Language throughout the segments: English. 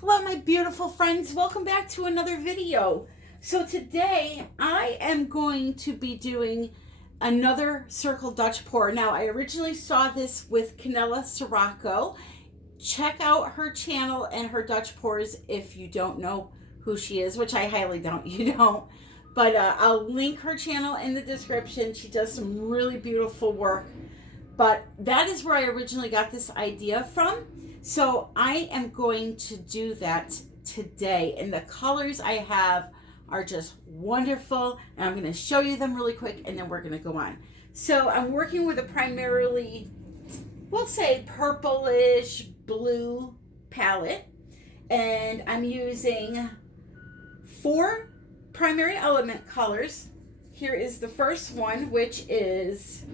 Hello my beautiful friends, welcome back to another video. So today I am going to be doing another circle Dutch pour. Now I originally saw this with Kanella Ciraco. Check out her channel and her Dutch pours if you don't know who she is, which I highly doubt you don't. But I'll link her channel in the description. She does some really beautiful work. But that is where I originally got this idea from. So I am going to do that today. And the colors I have are just wonderful. And I'm going to show you them really quick and then we're going to go on. So I'm working with a primarily, we'll say purplish blue palette. And I'm using 4 primary element colors. Here is the first one, which is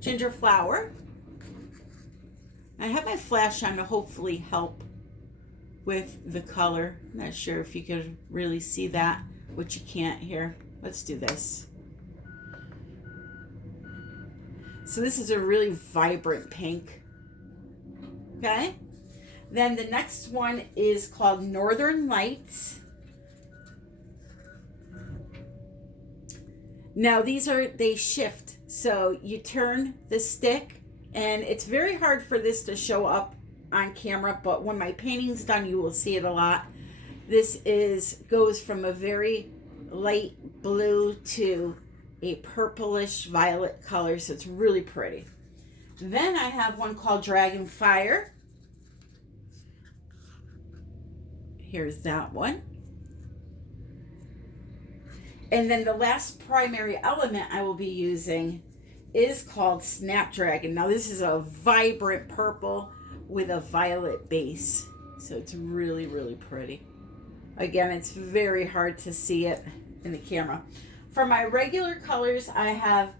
Ginger Flower. I have my flash on to hopefully help with the color. I'm not sure if you could really see that, which you can't here. Let's do this. So this is a really vibrant pink. Okay. Then the next one is called Northern Lights. Now they shift. So you turn the stick, and it's very hard for this to show up on camera, but when my painting's done, you will see it a lot. This goes from a very light blue to a purplish violet color, so it's really pretty. Then I have one called Dragon Fire. Here's that one. And then the last primary element I will be using is called Snapdragon. Now this is a vibrant purple with a violet base. So it's really, really pretty. Again, it's very hard to see it in the camera. For my regular colors, I have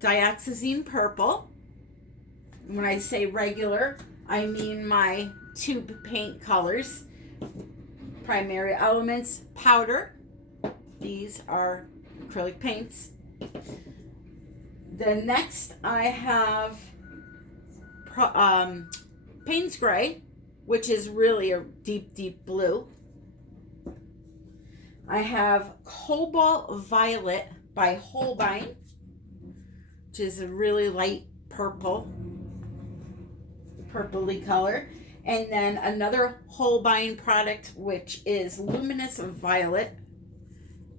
Dioxazine Purple. When I say regular, I mean my tube paint colors. Primary elements, powder. These are acrylic paints. Then next I have Payne's Gray, which is really a deep, deep blue. I have Cobalt Violet by Holbein, which is a really light purple, purpley color. And then another Holbein product, which is Luminous Violet.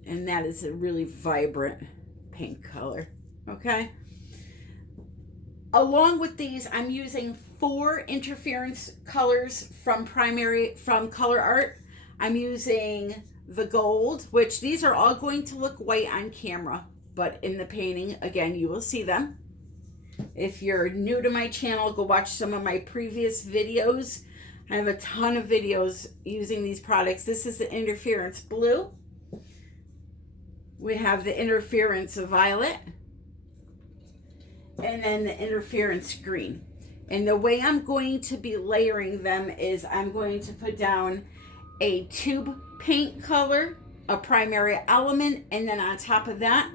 And that is a really vibrant pink color. Okay. Along with these, I'm using 4 interference colors from Colourarte. I'm using the gold, which these are all going to look white on camera, but in the painting, again, you will see them. If you're new to my channel, go watch some of my previous videos. I have a ton of videos using these products. This is the interference blue. We have the interference violet. And then the interference green. And the way I'm going to be layering them is I'm going to put down a tube paint color, a primary element, and then on top of that,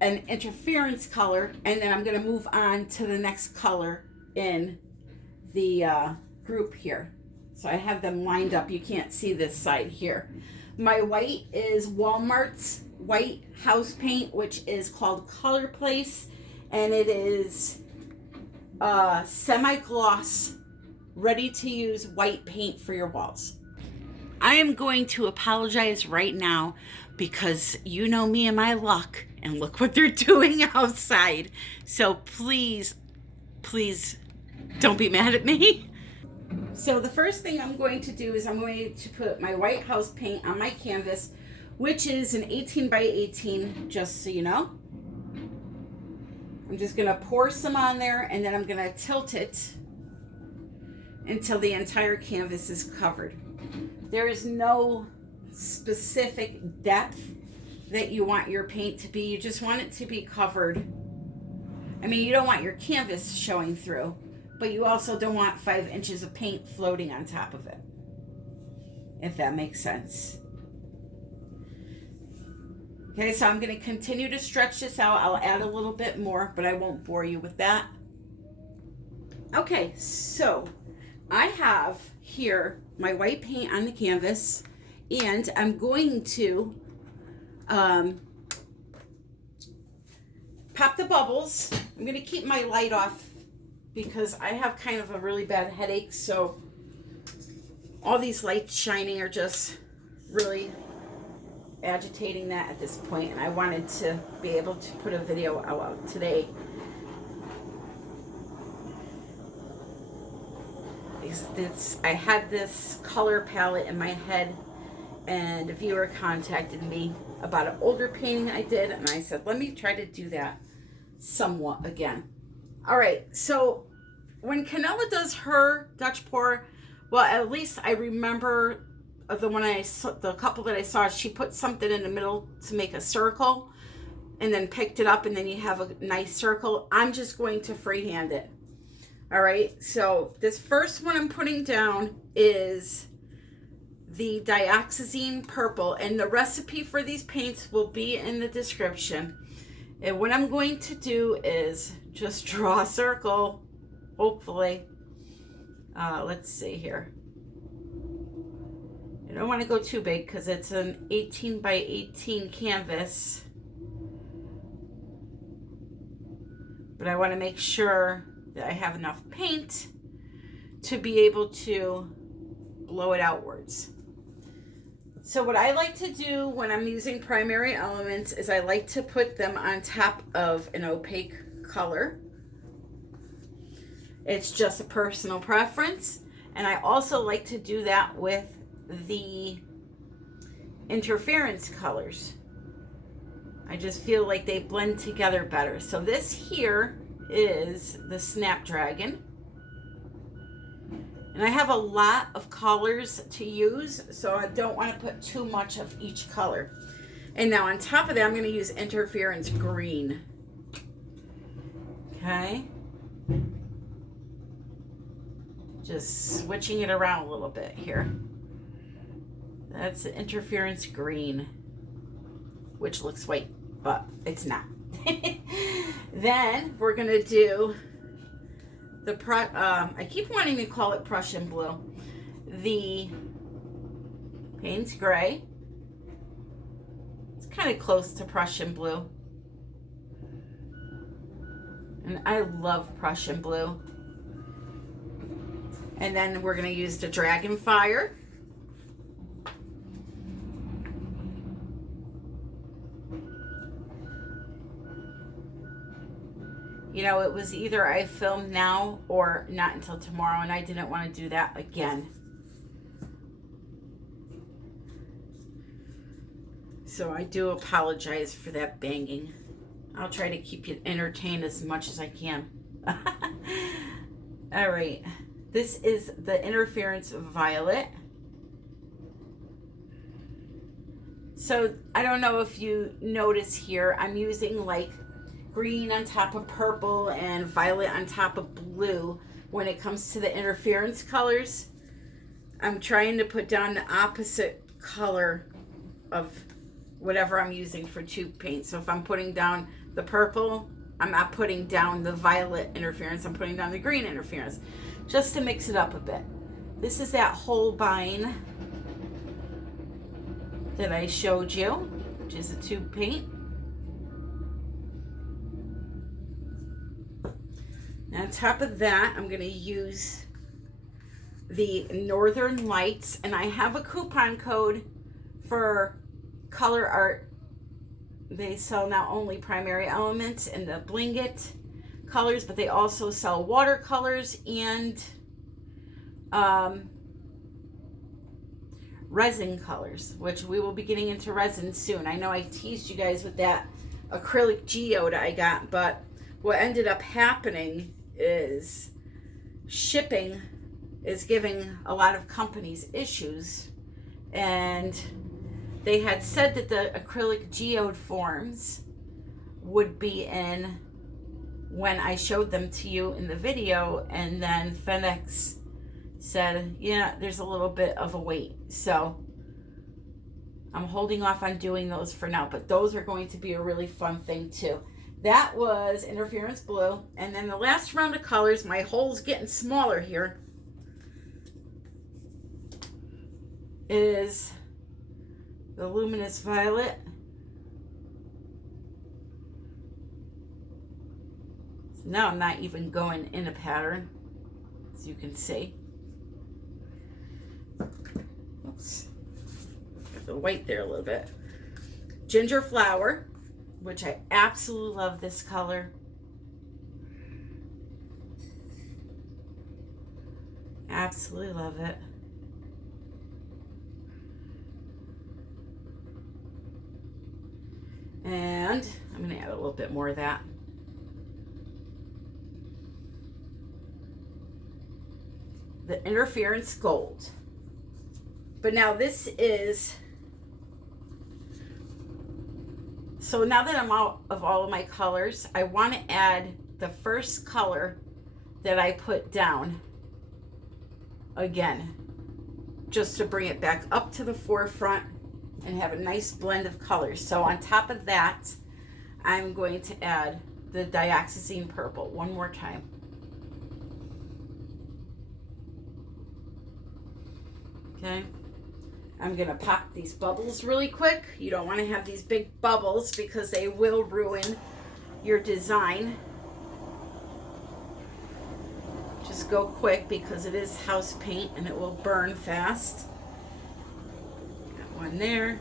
an interference color. And then I'm going to move on to the next color in the group here. So I have them lined up. You can't see this side here. My white is Walmart's white house paint, which is called Colorplace. And it is semi gloss, ready to use white paint for your walls. I am going to apologize right now because you know me and my luck, and look what they're doing outside. So please, please don't be mad at me. So the first thing I'm going to do is I'm going to put my white house paint on my canvas, which is an 18 by 18, just so you know. I'm just going to pour some on there, and then I'm going to tilt it until the entire canvas is covered. There is no specific depth that you want your paint to be. You just want it to be covered. I mean, you don't want your canvas showing through, but you also don't want 5 inches of paint floating on top of it, if that makes sense. Okay, so I'm going to continue to stretch this out. I'll add a little bit more, but I won't bore you with that. Okay, so I have here my white paint on the canvas, and I'm going to pop the bubbles. I'm going to keep my light off because I have kind of a really bad headache, so all these lights shining are just really agitating that at this point, and I wanted to be able to put a video out today. I had this color palette in my head, and a viewer contacted me about an older painting I did, and I said, let me try to do that somewhat again. All right, so when Kanella does her Dutch pour, well, at least I remember the couple that I saw, she put something in the middle to make a circle and then picked it up, and then you have a nice circle. I'm just going to freehand it. All right, so this first one I'm putting down is the dioxazine purple, and the recipe for these paints will be in the description. And what I'm going to do is just draw a circle, hopefully. Let's see here. I don't want to go too big because it's an 18 by 18 canvas, but I want to make sure that I have enough paint to be able to blow it outwards. So what I like to do when I'm using primary elements is I like to put them on top of an opaque color. It's just a personal preference, and I also like to do that with the interference colors. I just feel like they blend together better. So this here is the Snapdragon, and I have a lot of colors to use, so I don't want to put too much of each color. And now on top of that, I'm going to use interference green. Okay, just switching it around a little bit here. That's the interference green, which looks white, but it's not. Then we're gonna do the I keep wanting to call it Prussian blue. The Payne's gray. It's kind of close to Prussian blue, and I love Prussian blue. And then we're gonna use the Dragon Fire. You know, it was either I film now or not until tomorrow, and I didn't want to do that again. So I do apologize for that banging. I'll try to keep you entertained as much as I can. All right. This is the Interference Violet. So I don't know if you notice here, I'm using like green on top of purple and violet on top of blue when it comes to the interference colors. I'm trying to put down the opposite color of whatever I'm using for tube paint. So if I'm putting down the purple, I'm not putting down the violet interference, I'm putting down the green interference, just to mix it up a bit. This is that Holbein that I showed you, which is a tube paint. On top of that, I'm going to use the Northern Lights, and I have a coupon code for Colourarte. They sell not only primary elements and the Bling It colors, but they also sell watercolors and resin colors, which we will be getting into resin soon. I know I teased you guys with that acrylic geode I got, but what ended up happening is shipping is giving a lot of companies issues, and they had said that the acrylic geode forms would be in when I showed them to you in the video, and then FedEx said, yeah, there's a little bit of a wait. So I'm holding off on doing those for now, but those are going to be a really fun thing too. That was Interference Blue. And then the last round of colors, my hole's getting smaller here. is the Luminous Violet. So now I'm not even going in a pattern, as you can see. Oops. Got the white there a little bit. Ginger Flower, which I absolutely love this color. Absolutely love it. And I'm going to add a little bit more of that. The Interference Gold. But now this is, so now that I'm out of all of my colors, I want to add the first color that I put down again, just to bring it back up to the forefront and have a nice blend of colors. So on top of that, I'm going to add the Dioxazine Purple one more time. Okay, I'm gonna pop these bubbles really quick. You don't want to have these big bubbles because they will ruin your design. Just go quick because it is house paint and it will burn fast. Got one there.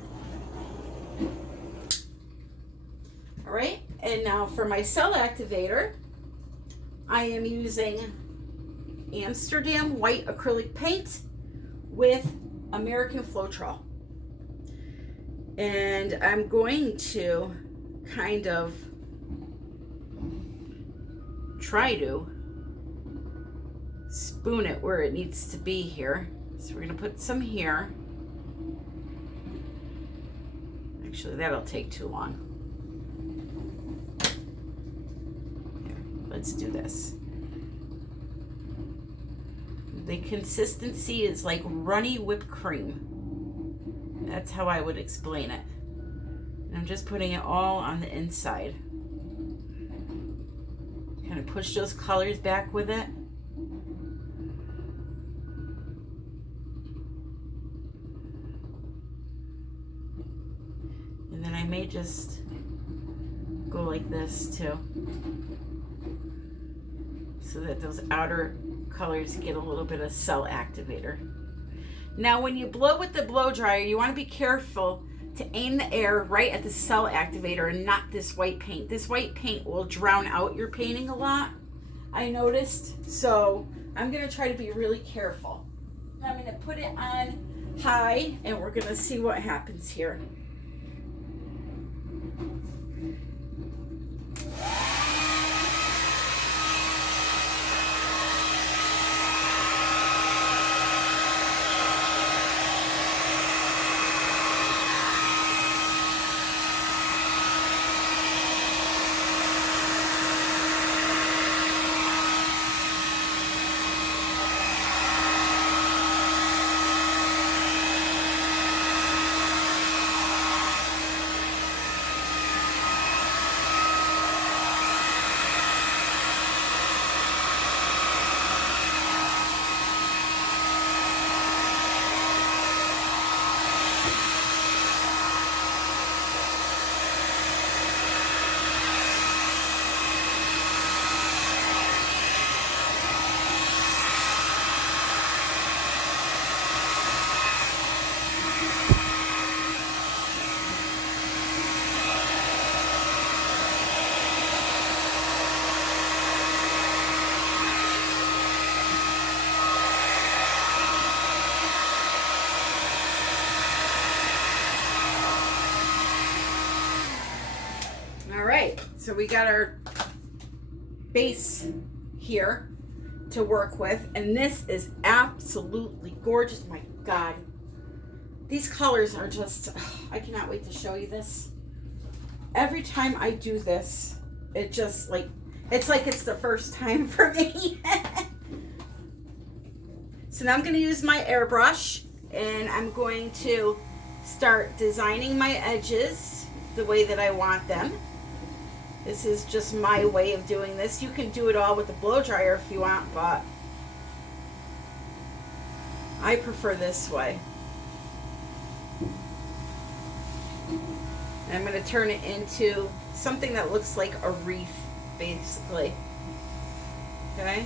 All right, and now for my cell activator, I am using Amsterdam white acrylic paint with American Floetrol. And I'm going to kind of try to spoon it where it needs to be here. So we're going to put some here. Actually, that'll take too long. Here, let's do this. The consistency is like runny whipped cream. That's how I would explain it. And I'm just putting it all on the inside. Kind of push those colors back with it. And then I may just go like this too, so that those outer colors get a little bit of cell activator. Now when you blow with the blow dryer, you want to be careful to aim the air right at the cell activator and not this white paint. This white paint will drown out your painting a lot, I noticed. So I'm going to try to be really careful. I'm going to put it on high and we're going to see what happens here. So we got our base here to work with, and this is absolutely gorgeous. My God, these colors are just, I cannot wait to show you this. Every time I do this, it just like, it's like it's the first time for me. So now I'm going to use my airbrush and I'm going to start designing my edges the way that I want them. This is just my way of doing this. You can do it all with the blow dryer if you want, but I prefer this way. And I'm going to turn it into something that looks like a wreath, basically. Okay?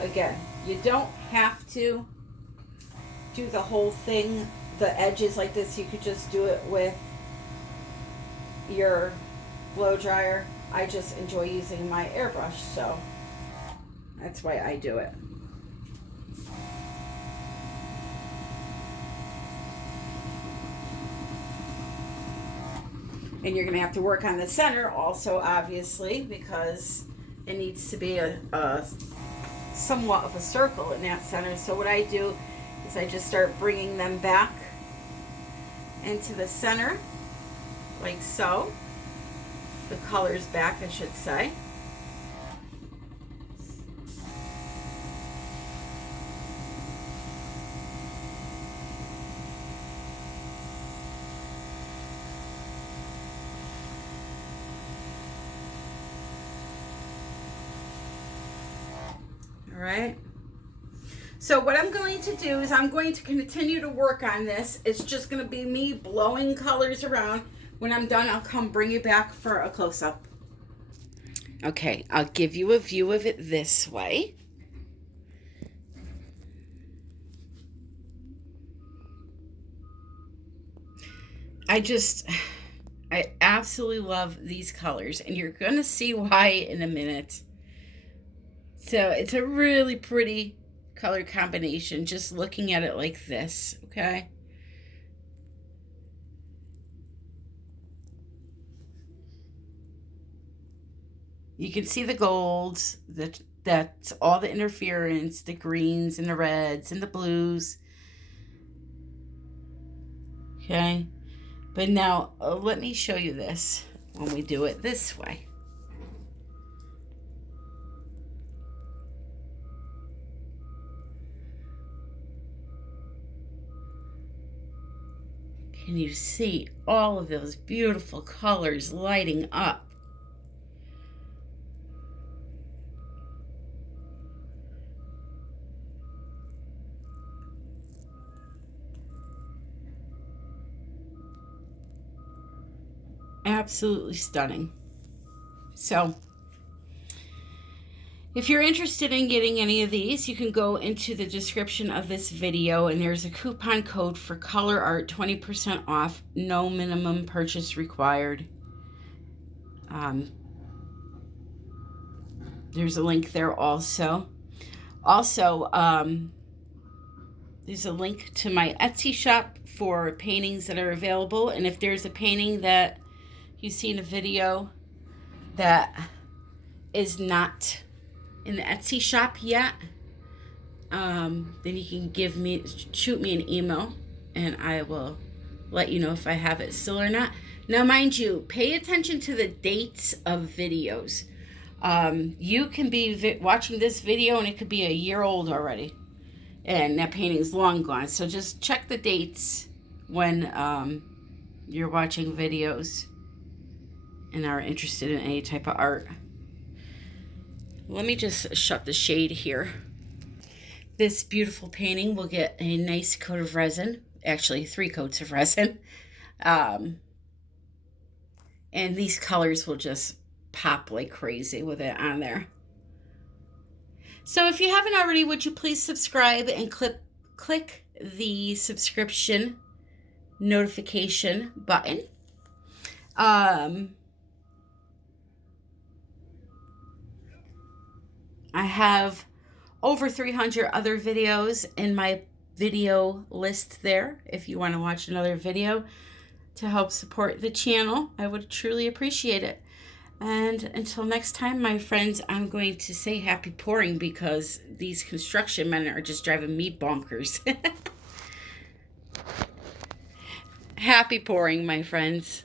Again, you don't have to do the whole thing, the edges like this. You could just do it with your blow dryer. I just enjoy using my airbrush, so that's why I do it. And you're going to have to work on the center also, obviously, because it needs to be a somewhat of a circle in that center. So what I do is I just start bringing them back into the center, like so. The colors back, I should say. Right. So what I'm going to do is I'm going to continue to work on this. It's just going to be me blowing colors around. When I'm done, I'll come bring you back for a close-up. Okay, I'll give you a view of it this way. I absolutely love these colors, and you're going to see why in a minute. So it's a really pretty color combination, just looking at it like this, okay? You can see the golds, that's all the interference, the greens and the reds and the blues. Okay, but now let me show you this when we do it this way. Can you see all of those beautiful colors lighting up? Absolutely stunning. So if you're interested in getting any of these, you can go into the description of this video, and there's a coupon code for Colourarte, 20% off, no minimum purchase required. There's a link there also. There's a link to my Etsy shop for paintings that are available, and if there's a painting that you see in a video that is not in the Etsy shop yet, then you can shoot me an email, and I will let you know if I have it still or not. Now, mind you, pay attention to the dates of videos. You can be watching this video and it could be a year old already, and that painting's long gone. So just check the dates when you're watching videos and are interested in any type of art. Let me just shut the shade here. This beautiful painting will get a nice coat of resin, actually 3 coats of resin. And these colors will just pop like crazy with it on there. So if you haven't already, would you please subscribe and click the subscription notification button. I have over 300 other videos in my video list there. If you want to watch another video to help support the channel, I would truly appreciate it. And until next time, my friends, I'm going to say happy pouring because these construction men are just driving me bonkers. Happy pouring, my friends.